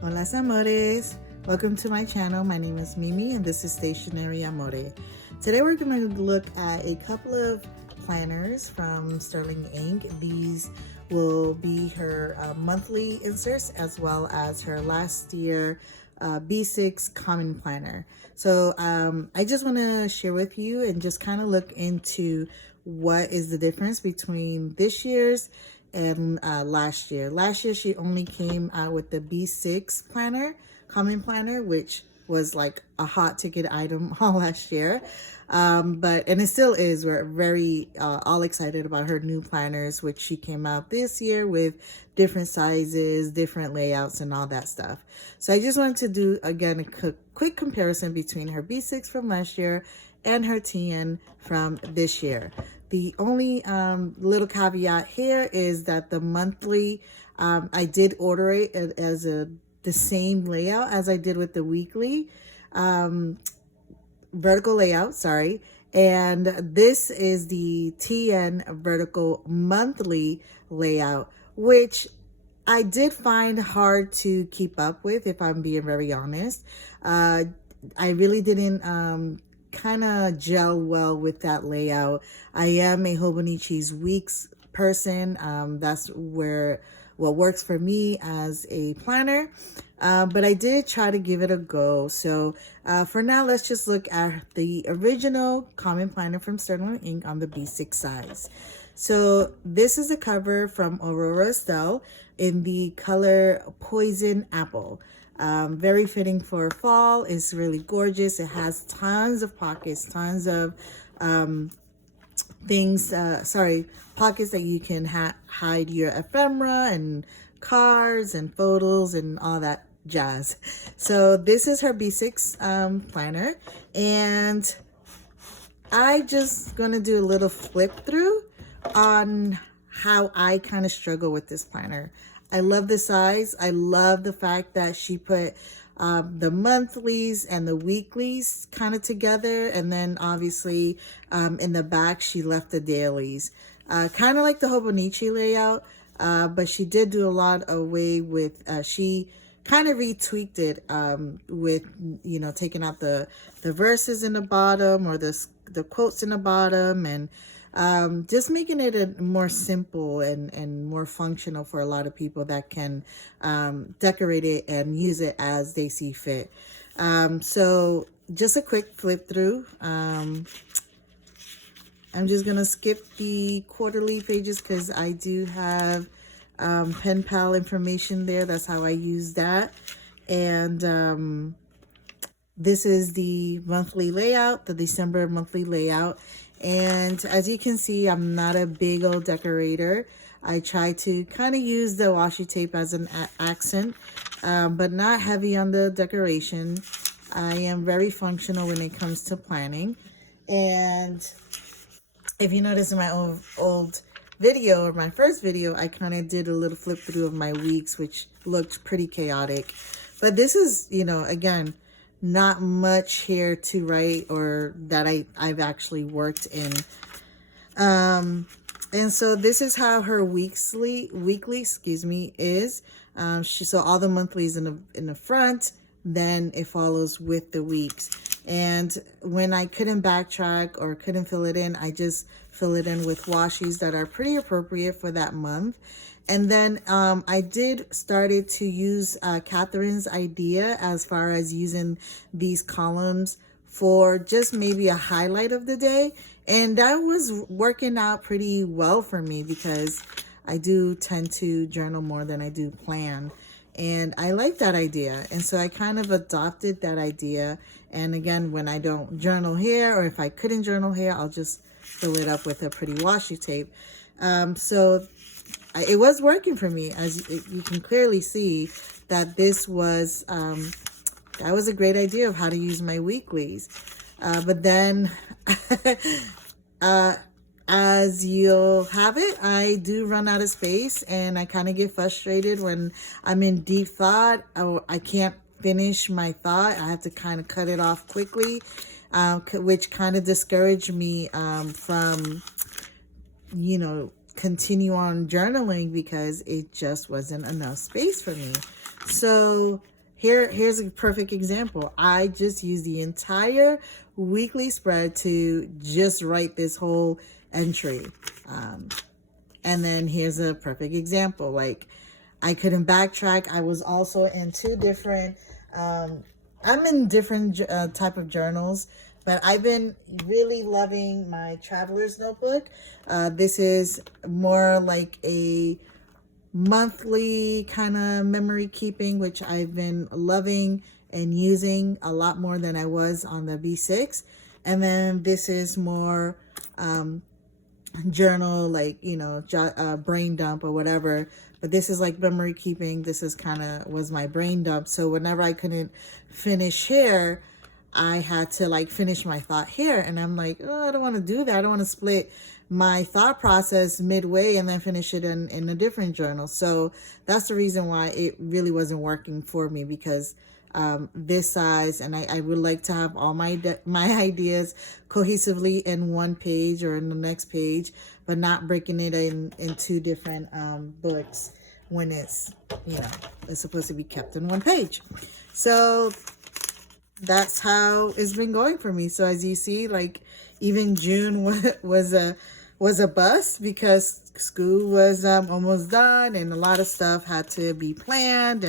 Hola amores, welcome to my channel. My name is Mimi and this is Stationery Amore. Today we're going to look at a couple of planners from Sterling Ink. These will be her monthly inserts as well as her last year B6 common planner. So I just want to share with you and just kind of look into what is the difference between this year's and last year. Last year she only came out with the B6 planner, common planner, which was like a hot ticket item all last year. And it still is. We're very all excited about her new planners, which she came out this year with different sizes, different layouts, and all that stuff. So I just wanted to do again a quick comparison between her B6 from last year and her TN from this year. The only little caveat here is that the monthly, I did order it as the same layout as I did with the weekly vertical layout, sorry. And this is the TN vertical monthly layout, which I did find hard to keep up with, if I'm being very honest. I really didn't kind of gel well with that layout. I am a Hobonichi's Weeks person. That's where what works for me as a planner. But I did try to give it a go. So for now, let's just look at the original common planner from Sterling Ink on the B6 size. So this is a cover from Aurora Estelle in the color Poison Apple. Very fitting for fall. It's really gorgeous. It has tons of pockets, tons of pockets that you can hide your ephemera and cards and photos and all that jazz. So this is her B6 planner, and I just gonna do a little flip through on how I kind of struggle with this planner. I love the size. I love the fact that she put the monthlies and the weeklies kind of together, and then obviously in the back she left the dailies, kind of like the Hobonichi layout, but she did do a lot away with she kind of retweaked it with, you know, taking out the verses in the bottom or the quotes in the bottom, and just making it a more simple and more functional for a lot of people that can decorate it and use it as they see fit. So just a quick flip through. I'm just gonna skip the quarterly pages because I do have pen pal information there. That's how I use that. And this is the monthly layout, the December monthly layout. And as you can see, I'm not a big old decorator. I try to kind of use the washi tape as an accent, but not heavy on the decoration. I am very functional when it comes to planning. And if you notice in my old video, or my first video, I kind of did a little flip through of my weeks, which looked pretty chaotic. But this is, you know, again, not much here to write or that I've actually worked in. And so this is how her weekly, excuse me, is. So all the monthlies in the front, then it follows with the weeks. And when I couldn't backtrack or couldn't fill it in, I just fill it in with washies that are pretty appropriate for that month. And then I did started to use Catherine's idea as far as using these columns for just maybe a highlight of the day. And that was working out pretty well for me because I do tend to journal more than I do plan. And I like that idea. And so I kind of adopted that idea. And again, when I don't journal here, or if I couldn't journal here, I'll just fill it up with a pretty washi tape. So it was working for me, as you can clearly see that this was that was a great idea of how to use my weeklies. But then as you'll have it, I do run out of space, and I kind of get frustrated when I'm in deep thought or I can't finish my thought. I have to kind of cut it off quickly, which kind of discouraged me from, you know, continue on journaling because it just wasn't enough space for me. So here's a perfect example. I just used the entire weekly spread to just write this whole entry. And then here's a perfect example. Like, I couldn't backtrack. I was also in two different, I'm in different type of journals, but I've been really loving my traveler's notebook. This is more like a monthly kind of memory keeping, which I've been loving and using a lot more than I was on the B6. And then this is more journal, like, you know, brain dump or whatever. But this is like memory keeping. This is kind of was my brain dump. So whenever I couldn't finish here, I had to like finish my thought here. And I'm like, oh, I don't want to do that. I don't want to split my thought process midway and then finish it in a different journal. So that's the reason why it really wasn't working for me, because this size, and I would like to have all my ideas cohesively in one page or in the next page, but not breaking it in two different books when it's, you know, it's supposed to be kept in one page. So that's how it's been going for me. So as you see, like, even June was a bust because school was almost done and a lot of stuff had to be planned,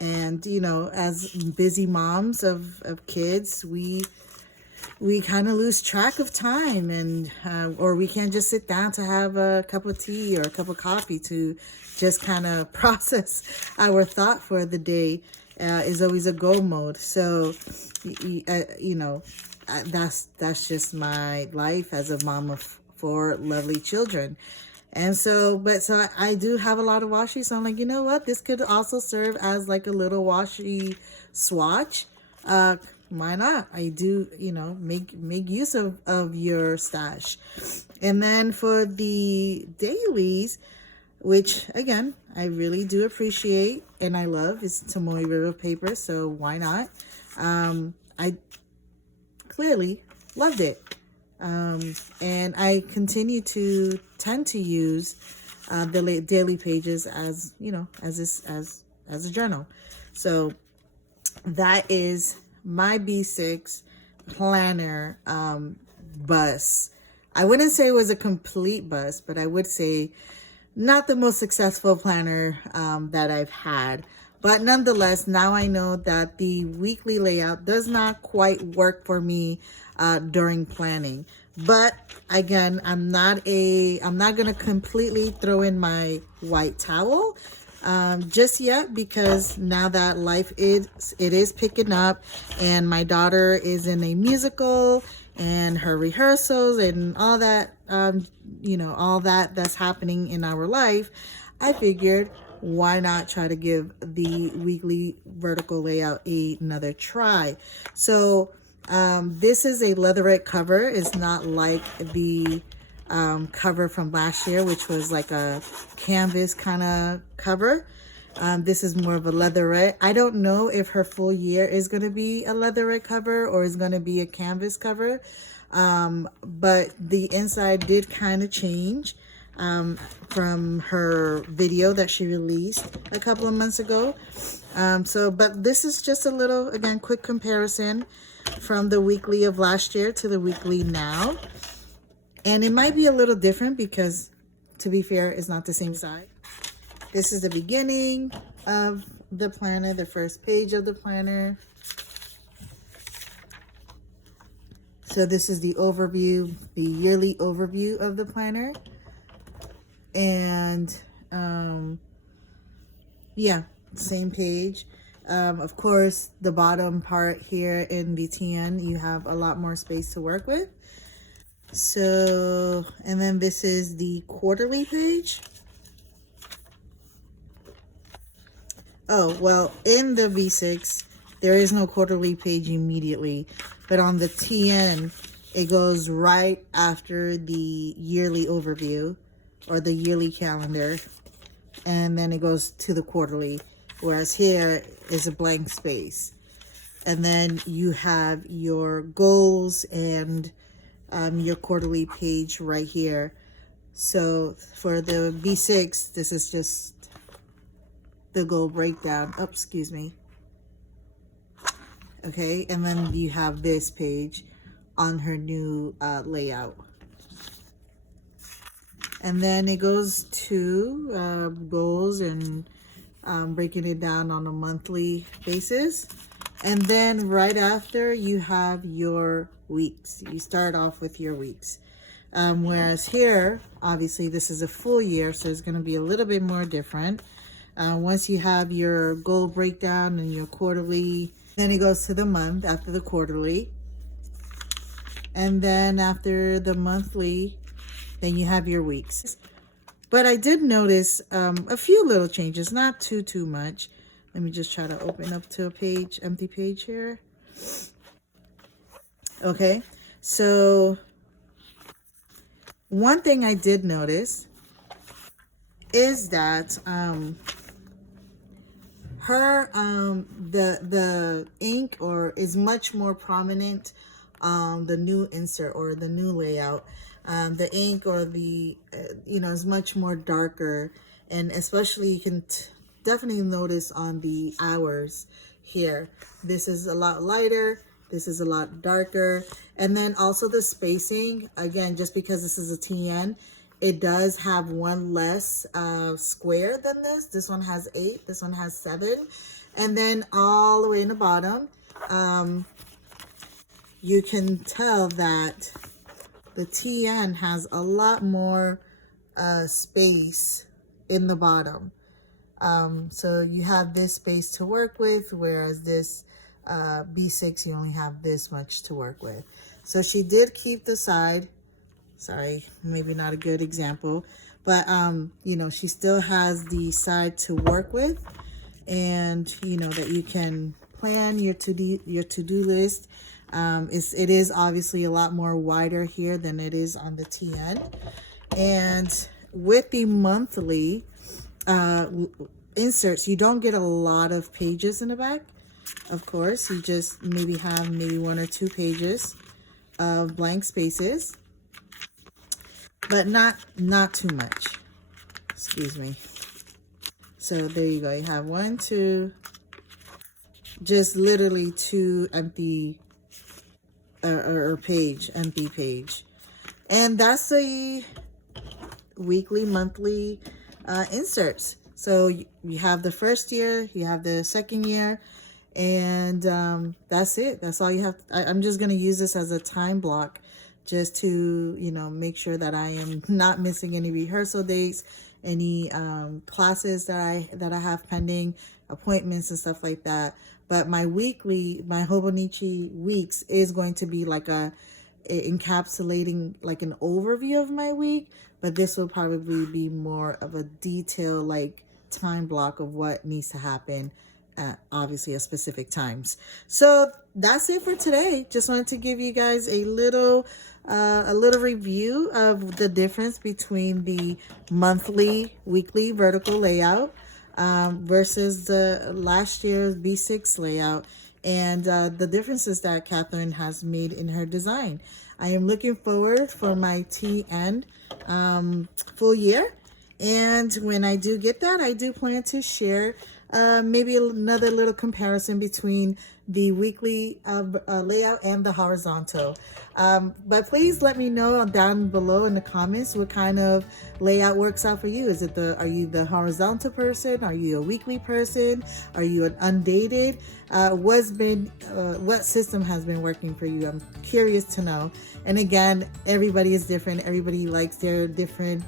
and you know, as busy moms of kids, we kind of lose track of time, and or we can't just sit down to have a cup of tea or a cup of coffee to just kind of process our thought for the day. Is always a go mode. So you know, that's just my life as a mom of 4 lovely children. And so, so I do have a lot of washi. So I'm like, you know what? This could also serve as like a little washi swatch. Why not? I do, you know, make use of your stash. And then for the dailies, which again, I really do appreciate and I love, is Tomoe River paper. So why not? I clearly loved it. And I continue to tend to use the daily pages as, you know, as a journal. So that is my B6 planner bust. I wouldn't say it was a complete bust, but I would say not the most successful planner that I've had. But nonetheless, now I know that the weekly layout does not quite work for me during planning. But again, I'm not gonna completely throw in my white towel just yet, because now that life it is picking up and my daughter is in a musical and her rehearsals and all that, you know, all that's happening in our life, I figured, why not try to give the weekly vertical layout another try? So this is a leatherette cover. It's not like the cover from last year, which was like a canvas kind of cover. This is more of a leatherette. I don't know if her full year is going to be a leatherette cover or is going to be a canvas cover. But the inside did kind of change from her video that she released a couple of months ago. But this is just a little, again, quick comparison from the weekly of last year to the weekly now. And it might be a little different because, to be fair, it's not the same side. This is the beginning of the planner, the first page of the planner. So this is the overview, the yearly overview of the planner. And yeah, same page. Of course, the bottom part here in the TN, you have a lot more space to work with. So, and then this is the quarterly page. Oh, well, in the V6, there is no quarterly page immediately, but on the TN, it goes right after the yearly overview or the yearly calendar, and then it goes to the quarterly, whereas here is a blank space. And then you have your goals and your quarterly page right here. So for the B6, this is just the goal breakdown. Oh, excuse me. Okay, and then you have this page on her new layout. And then it goes to goals and breaking it down on a monthly basis. And then right after, you have your weeks. You start off with your weeks. Whereas here, obviously, this is a full year, so it's going to be a little bit more different. Once you have your goal breakdown and your quarterly, then it goes to the month after the quarterly. And then after the monthly, then you have your weeks. But I did notice a few little changes, not too much. Let me just try to open up to a page, empty page here. Okay, so one thing I did notice is that the ink is much more prominent on the new insert or the new layout. The ink or the is much more darker, and especially you can definitely notice on the hours here. This is a lot lighter, this is a lot darker, and then also the spacing, again, just because this is a TN, it does have one less square than this one has 8, this one has 7. And then all the way in the bottom, you can tell that the TN has a lot more space in the bottom. So you have this space to work with, whereas this B6, you only have this much to work with. So she did keep the side, sorry, maybe not a good example, but she still has the side to work with, and that you can plan your to-do list. It is obviously a lot more wider here than it is on the TN. And with the monthly inserts, you don't get a lot of pages in the back. Of course, you just have 1 or 2 pages of blank spaces, but not too much. Excuse me. So there you go. You have 1, 2, just literally 2 empty empty page. And that's the weekly, monthly inserts. So you have the first year, you have the second year, and that's it. That's all you have. I'm just going to use this as a time block just to, make sure that I am not missing any rehearsal dates, any classes that I have pending, appointments and stuff like that. But my Hobonichi weeks is going to be like encapsulating like an overview of my week, but this will probably be more of a detail, like time block of what needs to happen at obviously at specific times. So that's it for today. Just wanted to give you guys a little review of the difference between the weekly vertical layout versus the last year's B6 layout, and the differences that Catherine has made in her design. I am looking forward for my TN full year, and when I do get that, I do plan to share maybe another little comparison between the weekly layout and the horizontal. But please let me know down below in the comments what kind of layout works out for you. Are you the horizontal person? Are you a weekly person? Are you an undated? What system has been working for you? I'm curious to know. And again, everybody is different. Everybody likes their different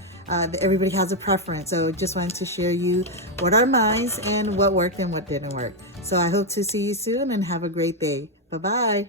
everybody has a preference. So just wanted to share you what are mine and what worked and what didn't work. So I hope to see you soon and have a great day. Bye-bye.